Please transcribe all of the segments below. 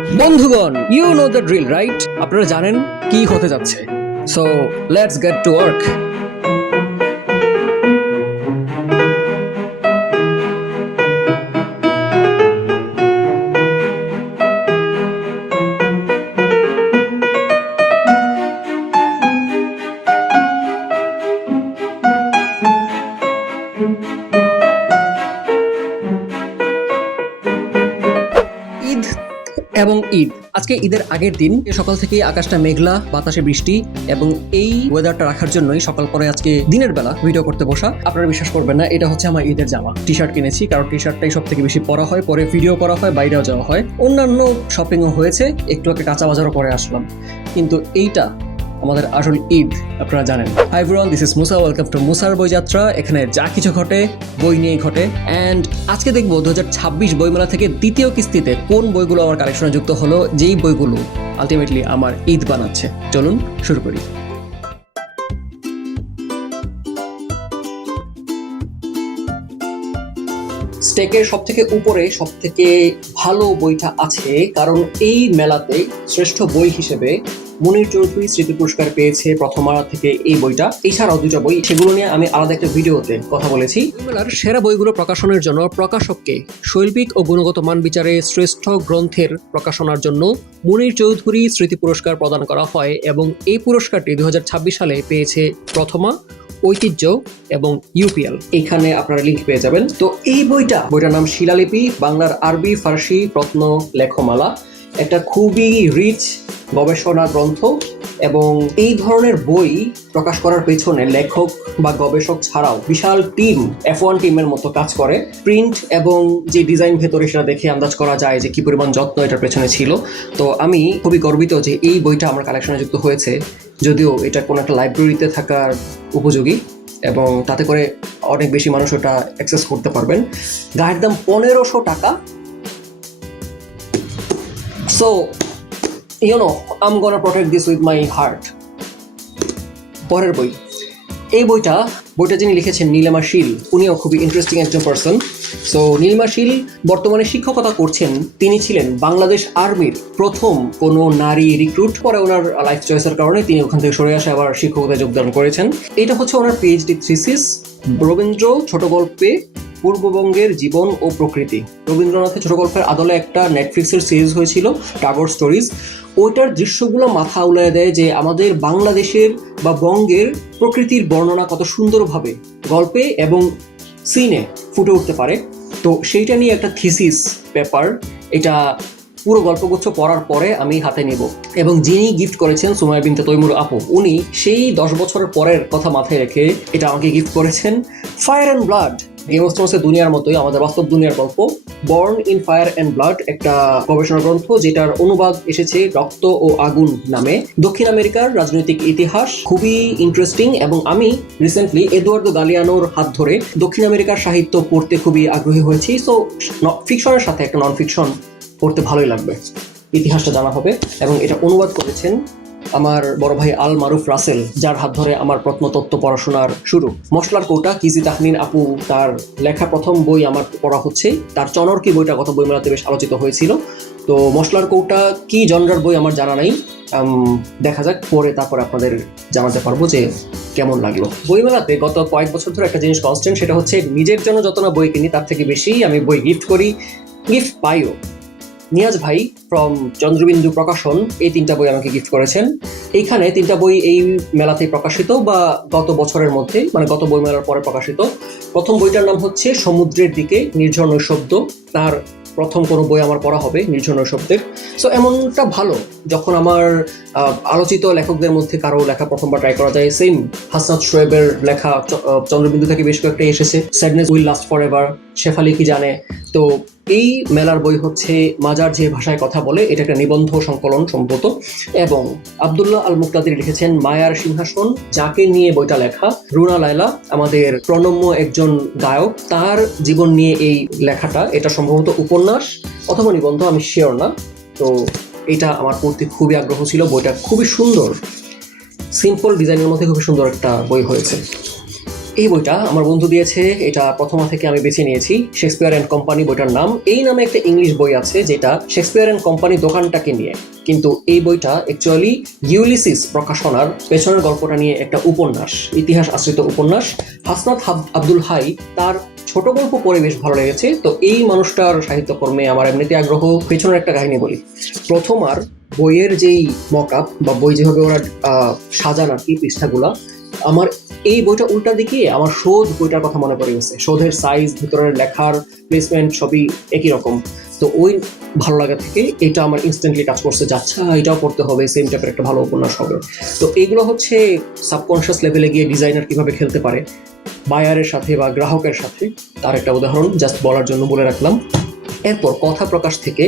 বন্ধুগণ, you know the drill right? আপনারা জানেন কি হতে যাচ্ছে। So let's get to work. Eid এবং ঈদ, আজকে ঈদের আগের দিন। সকাল থেকে আকাশটা মেঘলা, বাতাসে বৃষ্টি, এবং এই ওয়েদারটা রাখার জন্যই সকাল করে আজকে দিনের বেলা ভিডিও করতে বসা। আপনারা বিশ্বাস করবেন না, এটা হচ্ছে আমার ঈদের জামা। টি শার্ট কিনেছি, কারণ টি শার্টটাই সব থেকে বেশি পরা হয়, পরে ভিডিও করা হয়, বাইরেও যাওয়া হয়। অন্যান্য শপিংও হয়েছে, একটু আগে কাঁচা বাজারও করে আসলাম, কিন্তু এইটা আমাদের আসল ঈদ, আপনারা জানেন। Hi everyone, this is Musa, welcome to মুসার বই যাত্রা। এখানে যা কিছু ঘটে বই নিয়েই ঘটে। অ্যান্ড আজকে দেখবো 2026 বইমেলা থেকে দ্বিতীয় কিস্তিতে কোন বইগুলো আমার কালেকশনে যুক্ত হলো, যেই বইগুলো আলটিমেটলি আমার ঈদ বানাচ্ছে। চলুন শুরু করি। স্টেকের সব থেকে উপরে সব থেকে ভালো বইটা আছে, কারণ এই মেলাতে শ্রেষ্ঠ বই হিসেবে মুনীর চৌধুরী স্মৃতি পুরস্কার পেয়েছে প্রথমা থেকে এই বইটা। এছাড়াও দুটো বই, সেগুলো নিয়ে আমি আলাদা একটা ভিডিওতে কথা বলেছি। মেলার সেরা বইগুলো প্রকাশনের জন্য প্রকাশককে শৈল্পিক ও গুণগত মান বিচারে শ্রেষ্ঠ গ্রন্থের প্রকাশনার জন্য মুনীর চৌধুরী স্মৃতি পুরস্কার প্রদান করা হয়, এবং এই পুরস্কারটি 2026 সালে পেয়েছে প্রথমা, ঐতিহ্য এবং ইউপিএল। এখানে আপনারা লিংক পেয়ে যাবেন। তো এই বইটার নাম শিলালিপি, বাংলার আরবি ফার্সি প্রত্ন লেখমালা। একটা খুবই রিচ গবেষণা গ্রন্থ, এবং এই ধরনের বই প্রকাশ করার পেছনে লেখক বা গবেষক ছাড়াও বিশাল টিম, F1 টিমের মতো কাজ করে। প্রিন্ট এবং যে ডিজাইন ভেতরে, সেটা দেখে আন্দাজ করা যায় যে কি পরিমাণ যত্ন এটার পেছনে ছিল। তো আমি খুবই গর্বিত যে এই বইটা আমার কালেকশনে যুক্ত হয়েছে, যদিও এটা কোনো একটা লাইব্রেরিতে থাকার উপযোগী, এবং তাতে করে অনেক বেশি মানুষ ওটা অ্যাক্সেস করতে পারবেন। গায়ের দাম 1500 টাকা। So you know, I'm gonna protect this with my heart. পরের বই, এই বইটা যিনি লিখেছেন নীলিমা শীল, উনিও খুবই ইন্টারেস্টিং একজন পার্সন। সো নীলিমা শীল বর্তমানে শিক্ষকতা করছেন। তিনি ছিলেন বাংলাদেশ আর্মির প্রথম কোনো নারী রিক্রুট। পরে ওনার লাইফ চয়েসের কারণে তিনি ওখান থেকে সরে আসে, আবার শিক্ষকতায় যোগদান করেছেন। এটা হচ্ছে ওনার পিএইচডি থিসিস, রবীন্দ্র ছোট গল্পে পূর্ববঙ্গের জীবন ও প্রকৃতি। রবীন্দ্রনাথের ছোট গল্পের আদলে একটা নেটফ্লিক্সের সিরিজ হয়েছিল, টাগর স্টোরিজ। ওইটার দৃশ্যগুলো মাথা উড়িয়ে দেয় যে আমাদের বাংলাদেশের বা বঙ্গের প্রকৃতির বর্ণনা কত সুন্দরভাবে গল্পে এবং সিনে ফুটে উঠতে পারে। তো সেইটা নিয়ে একটা থিসিস পেপার, এটা পুরো গল্পগুচ্ছ পড়ার পরে আমি হাতে নেব। এবং যিনি গিফট করেছেন, সুমাইয়া বিনতে তৈমুর আপু, উনি সেই 10 বছরের পরের কথা মাথায় রেখে এটা আমাকে গিফট করেছেন। Fire and blood, game of থ্রোনসের দুনিয়ার মতোই আমাদের বাস্তব দুনিয়ার গল্প। Born in fire and blood একটা গবেষণা গ্রন্থ, যেটার অনুবাদ এসেছে রক্ত ও আগুন নামে। দক্ষিণ আমেরিকার রাজনৈতিক ইতিহাস, খুবই ইন্টারেস্টিং। এবং আমি রিসেন্টলি এদুয়ার্দো গালিয়ানোর হাত ধরে দক্ষিণ আমেরিকার সাহিত্য পড়তে খুবই আগ্রহী হয়েছি। সো ফিকশনের সাথে একটা নন ফিকশন পড়তে ভালোই লাগবে, ইতিহাসটা জানা হবে। এবং এটা অনুবাদ করেছেন আমার বড় ভাই আল মারুফ রাসেল, যার হাত ধরে আমার প্রত্নতত্ত্ব পড়াশোনার শুরু। মশলার কৌটা, কিজি তাহনিন আপু তার লেখা প্রথম বই আমার পড়া হচ্ছে। তার চনরকি বইটা গত বইমেলাতে বেশ আলোচিত হয়েছিল। তো মশলার কৌটা কি জনরার বই আমার জানা নাই, দেখা যাক, পরে তারপরে আপনাদের জানাতে পারবো যে কেমন লাগলো। বইমেলাতে গত কয়েক বছর ধরে একটা জিনিস কনস্ট্যান্ট, সেটা হচ্ছে নিজের জন্য যত না বই কিনি, তার থেকে বেশি আমি বই গিফট করি, গিফট পাইও। নিয়াজ ভাই ফ্রম চন্দ্রবিন্দু প্রকাশন এই 3টা বই আমাকে গিফট করেছেন। এইখানে 3টা বই এই মেলাতে প্রকাশিত, বা গত বছরের মধ্যে, মানে গত বই মেলার পরে প্রকাশিত। প্রথম বইটার নাম হচ্ছে সমুদ্রের দিকে, নির্ঝর নৈশব্দ। তার প্রথম কোনো বই আমার পড়া হবে নির্ঝর নৈশব্দের। সো এমনটা ভালো যখন আমার আলোচিত লেখকদের মধ্যে কারো লেখা প্রথমবার ট্রাই করা যায়। সেম হাসনাত শোয়েবের লেখা চন্দ্রবিন্দু থেকে বেশ কয়েকটা এসেছে। Sadness will last for ever, Shefali কি জানে। তো এই মেলার বই হচ্ছে মাজার যে ভাষায় কথা বলে, এটা একটা নিবন্ধ সংকলন সম্ভবত। এবং আব্দুল্লাহ আল মুক্তাদির লিখেছেন মায়ার সিংহাসন, যাকে নিয়ে বইটা লেখা। রুনা লায়লা আমাদের প্রণম্য একজন গায়ক, তার জীবন নিয়ে এই লেখাটা। এটা সম্ভবত উপন্যাস অথবা নিবন্ধ, আমি শিওর না। তো এটা আমার পড়তে খুবই আগ্রহ ছিল। বইটা খুবই সুন্দর, সিম্পল ডিজাইনের মধ্যে খুবই সুন্দর একটা বই হয়েছে। এই বইটা আমার বন্ধু দিয়েছে, এটা প্রথমা থেকে আমি বেছে নিয়েছি। শেক্সপিয়ার অ্যান্ড কোম্পানি বইটার নাম। এই নামে একটা ইংলিশ বই আছে যেটা শেক্সপিয়ার অ্যান্ড কোম্পানি দোকানটাকে নিয়ে, কিন্তু এই বইটা অ্যাকচুয়ালি ইউলিসিস প্রকাশনার পেছনের গল্পটা নিয়ে একটা উপন্যাস, ইতিহাস আশ্রিত উপন্যাস। হাসনাত আব্দুল হাই তার ছোট গল্প পড়ে বেশ ভালো লেগেছে। তো এই মানুষটার সাহিত্যকর্মে আমার এমনিতে আগ্রহ। পেছনের একটা কাহিনী বলি। প্রথমার বইয়ের যেই মকআপ বা বই যেভাবে ওরা সাজান আর কি পৃষ্ঠাগুলা, আমার এই বইটা উল্টা দিকে আমার শোধ বইটার কথা মনে পড়ে গেছে। শোধের সাইজ, ভিতরের লেখার প্লেসমেন্ট সবই একই রকম। তো ওই ভালো লাগা থেকে এটা আমার ইনস্ট্যান্টলি কাজ করছে যে আচ্ছা এটাও পড়তে হবে, সেম টাইপের একটা ভালো উপন্যাস হবে। তো এইগুলো হচ্ছে সাবকনশিয়াস লেভেলে গিয়ে ডিজাইনার কিভাবে খেলতে পারে বায়ারের সাথে বা গ্রাহকের সাথে, তার একটা উদাহরণ জাস্ট বলার জন্য বলে রাখলাম। এরপর কথা প্রকাশ থেকে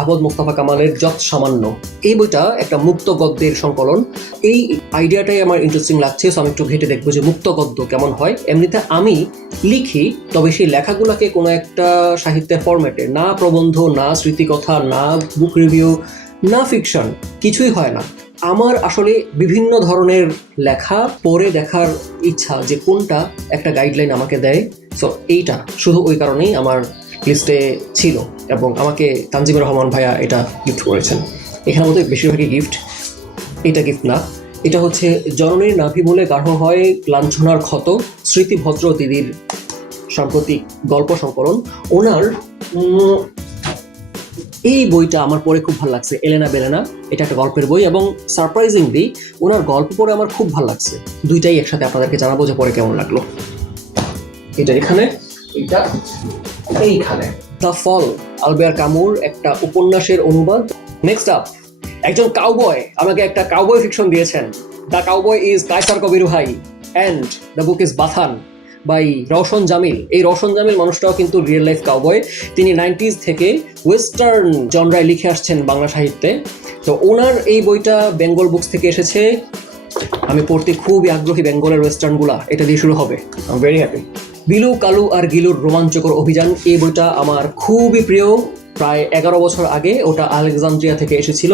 আহমদ মুস্তাফা কামালের যত সামান্য, এই বইটা একটা মুক্ত গদ্যের সংকলন। এই আইডিয়াটাই আমার ইন্টারেস্টিং লাগছে, সো আমি একটু ঘেটে দেখবো যে মুক্ত গদ্য কেমন হয়। এমনিতে আমি লিখি, তবে সেই লেখাগুলোকে কোনো একটা সাহিত্যের ফরম্যাটে, না প্রবন্ধ, না স্মৃতিকথা, না বুক রিভিউ, না ফিকশন, কিছুই হয় না। আমার আসলে বিভিন্ন ধরনের লেখা পড়ে দেখার ইচ্ছা যে কোনটা একটা গাইডলাইন আমাকে দেয়। সো এইটা শুধু ওই কারণেই আমার লিস্টে ছিল এবং আমাকে তানজিমুর রহমান ভাইয়া এটা গিফট করেছেন। এখানের মধ্যে বেশিরভাগই গিফট। এটা গিফট না, এটা হচ্ছে জননীর নাভি বলে গাঢ় হয় লাঞ্ছনার ক্ষত, স্মৃতিভদ্র দিদির সাম্প্রতিক গল্প সংকলন। ওনার এই বইটা আমার পড়ে খুব ভালো লাগছে, এলেনা বেলেনা। এটা একটা গল্পের বই এবং সারপ্রাইজিংলি ওনার গল্প পড়ে আমার খুব ভালো লাগছে। দুইটাই একসাথে আপনাদেরকে জানাবো যে পরে কেমন লাগলো। এটা এখানে, এটা এইখানে। দ্য ফল, আলবেয়ার কামুর একটা উপন্যাসের অনুবাদ। নেক্সট আপ, একজন কাউবয় আমাকে একটা কাউবয় ফিকশন দিয়েছেন। The cowboy is Kaiser Kabir Hai and the book is Bathan by Rowshan Jamil. এই রওশন জামিল মানুষটাও কিন্তু রিয়েল লাইফ কাউবয়। তিনি 90s থেকে ওয়েস্টার্ন জনরায় লিখে আসছেন বাংলা সাহিত্যে। তো ওনার এই বইটা বেঙ্গল বুকস থেকে এসেছে। আমি পড়তে খুবই আগ্রহী বেঙ্গলের ওয়েস্টার্নগুলা, এটা দিয়ে শুরু হবে। I am very happy. Bilu, Kalu আর গিলুর রোমাঞ্চকর অভিযান, এই বইটা আমার খুবই প্রিয়। প্রায় 11 বছর আগে ওটা আলেকজান্দ্রিয়া থেকে এসেছিল,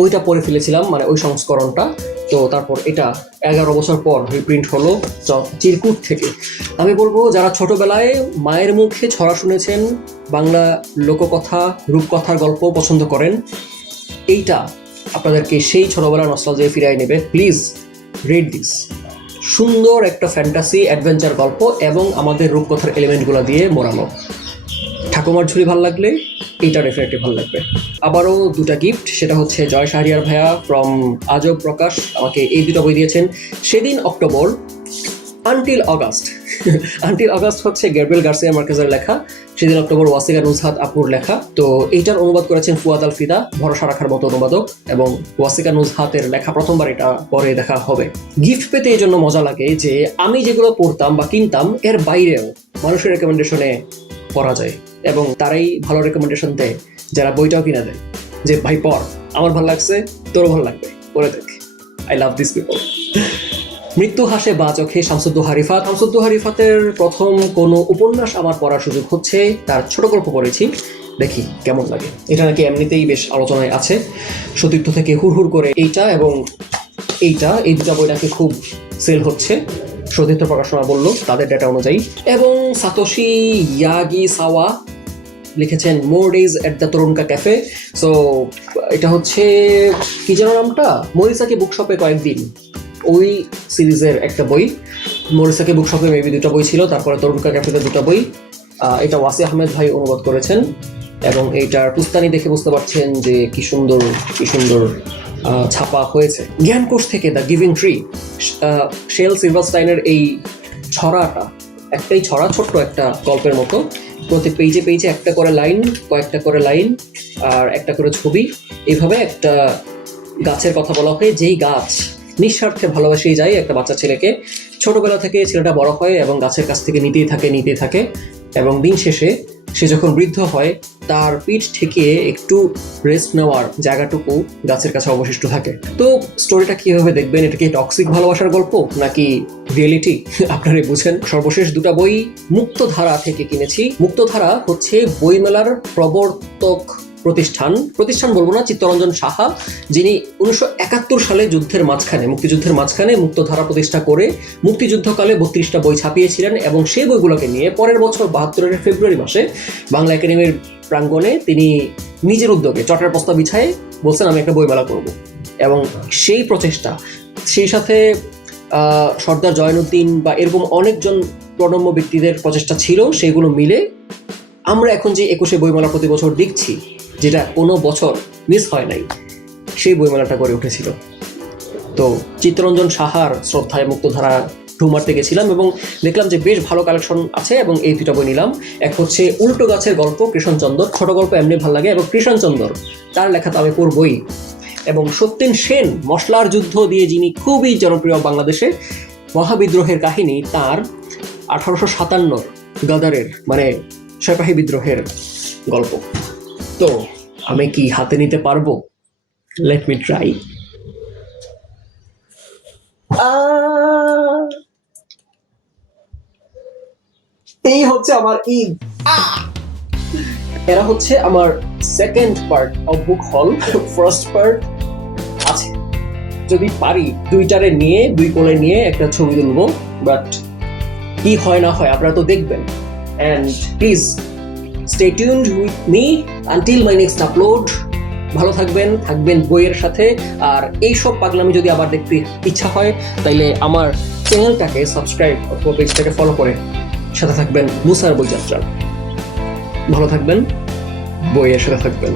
ওইটা পড়ে ফেলেছিলাম, মানে ওই সংস্করণটা। তো তারপর এটা 11 বছর পর রিপ্রিন্ট হলো চিরকুট থেকে। আমি বলবো যারা ছোটবেলায় মায়ের মুখে ছড়া শুনেছেন, বাংলা লোককথা, রূপকথার গল্প পছন্দ করেন, এইটা আপনাদেরকে সেই ছোটবেলার নস্টালজিয়ায় ফিরিয়ে নেবে। Please read this. সুন্দর একটা ফ্যান্টাসি অ্যাডভেঞ্চার গল্প এবং আমাদের রূপকথার এলিমেন্টগুলো দিয়ে মোড়ানো। ঠাকুমার ঝুলি ভালো লাগলে এইটা ডেফিনেটলি ভালো লাগবে। আবারও দুটা গিফট, সেটা হচ্ছে জয় শাহরিয়ার ভাইয়া ফ্রম আজব প্রকাশ আমাকে এই দুটো বই দিয়েছেন। সেদিন October, until August. Until August হচ্ছে গ্যাব্রিয়েল গার্সিয়া মার্কেজের লেখা, সেদিন অক্টোবর ওয়াসিকা নুজহাত আপুর লেখা। তো এইটার অনুবাদ করেছেন ফুয়াদ আল ফিদা, ভরসা রাখার মতো অনুবাদক, এবং ওয়াসিকা নুজহাতের লেখা প্রথমবার এটা পরে দেখা হবে। গিফট পেতে এই জন্য মজা লাগে যে আমি যেগুলো পড়তাম বা কিনতাম এর বাইরেও মানুষের রেকমেন্ডেশনে পড়া যায় এবং তারাই ভালো রেকমেন্ডেশন দেয় যারা বইটাও কিনা দেয় যে ভাই পড়, আমার ভালো লাগছে, তোরও ভালো লাগবে, পড়ে দেখ। I love this people. মৃত্যু হাসে বা চোখে, শামসুদ্দৌহা রিফাত। শামসুদ্দৌহা রিফাতের প্রথম কোনো উপন্যাস আমার পড়ার সুযোগ হচ্ছে, তার ছোট গল্প পড়েছি, দেখি কেমন লাগে। এটা নাকি এমনিতেই বেশ আলোচনায় আছে। সতীর্থ থেকে হুড় করে এইটা এবং এইটা, এই দুটা বই নাকি খুব সেল হচ্ছে, সতীর্থ প্রকাশনা বললো তাদের ডেটা অনুযায়ী। এবং সাতোশি ইয়াগিসাওয়া লিখেছেন more days at the Torunka café. So এটা হচ্ছে কি যেন নামটা, মরিসাকি বুকশপে কয়েকদিন, ওই সিরিজের একটা বই। মরিসাকি বুকশপে মেবি দুটো বই ছিল, তারপরে তরুণকা ক্যাফেতে দুটো বই। এটা ওয়াসি আহমেদ ভাই অনুবাদ করেছেন এবং এইটার পুস্তানি দেখে বুঝতে পারছেন যে কি সুন্দর ছাপা হয়েছে। জ্ঞানকোষ থেকে দ্য গিভিং ট্রি, শেল সিলভারস্টাইনের এই ছড়াটা, একটাই ছড়া, ছোট্ট একটা গল্পের মতো। প্রতি পেজে একটা করে লাইন, কয়েকটা করে লাইন আর একটা করে ছবি, এইভাবে একটা গাছের কথা বলা হয়, যেই গাছ নিঃস্বার্থে ভালোবাসেই যায় একটা বাচ্চা ছেলেকে। ছোটবেলা থেকে ছেলেটা বড় হয় এবং গাছের কাছ থেকে নিতেই থাকে এবং দিন শেষে সে যখন বৃদ্ধ হয় তার পিঠ ঠেকিয়ে একটু রেস্ট নেওয়ার জায়গাটুকু গাছের কাছে অবশিষ্ট থাকে। তো স্টোরিটা কিভাবে দেখবেন, এটা কি টক্সিক ভালোবাসার গল্প নাকি রিয়েলিটি, আপনারাই বুঝেন। সর্বশেষ দুটা বই মুক্তধারা থেকে কিনেছি। মুক্তধারা হচ্ছে বইমেলার প্রবর্তক প্রতিষ্ঠান বলবো না, চিত্তরঞ্জন সাহা, যিনি 1971 সালে মুক্তিযুদ্ধের মাঝখানে মুক্তধারা প্রতিষ্ঠা করে মুক্তিযুদ্ধকালে 32টা বই ছাপিয়েছিলেন এবং সেই বইগুলোকে নিয়ে পরের বছর 72 ফেব্রুয়ারি মাসে বাংলা একাডেমির প্রাঙ্গণে তিনি নিজের উদ্যোগে চটের প্রস্তাব বিছায় বলছেন আমি একটা বইমেলা করব। এবং সেই প্রচেষ্টা, সেই সাথে সর্দার জয়নুদ্দিন বা এরকম অনেকজন প্রণম্য ব্যক্তিদের প্রচেষ্টা ছিল, সেগুলো মিলে আমরা এখন যে 21শে বইমেলা প্রতি বছর দেখছি, যেটা কোনো বছর মিস হয় নাই, সেই বইমেলাটা করে উঠেছিল। তো চিত্তরঞ্জন সাহার শ্রদ্ধায় মুক্তধারা ঢু মারতে গেছিলাম এবং দেখলাম যে বেশ ভালো কালেকশন আছে এবং এই দুটা বই নিলাম। এক হচ্ছে উল্টো গাছের গল্প, কৃষ্ণচন্দ্র, ছোট গল্প এমনি ভালো লাগে, এবং কৃষ্ণচন্দ্র তার লেখা তো আমি পড়বই, এবং সত্যেন সেন মশলার যুদ্ধ দিয়ে যিনি খুবই জনপ্রিয় বাংলাদেশে, মহাবিদ্রোহের কাহিনী তার 1857 গাদারের মানে সিপাহী বিদ্রোহের গল্প। তো আমি কি হাতে নিতে পারবো? Let me try. এই হচ্ছে আমার ঈদ। এরা হচ্ছে আমার সেকেন্ড পার্ট অফ বুক হল। ফার্স্ট পার্ট আছে, যদি পারি দুই কোলে নিয়ে একটা ছবি তুলবো, বাট কি হয় না হয় আপনারা তো দেখবেন। And please stay tuned with me until my next upload. ভালো থাকবেন বইয়ের সাথে। আর এইসব পাগলামি যদি আবার দেখতে ইচ্ছা হয় তাইলে আমার চ্যানেলটাকে সাবস্ক্রাইব অথবা পেজটাকে ফলো করে সাথে থাকবেন মুসার বইযাত্রা। ভালো থাকবেন, বইয়ের সাথে থাকবেন।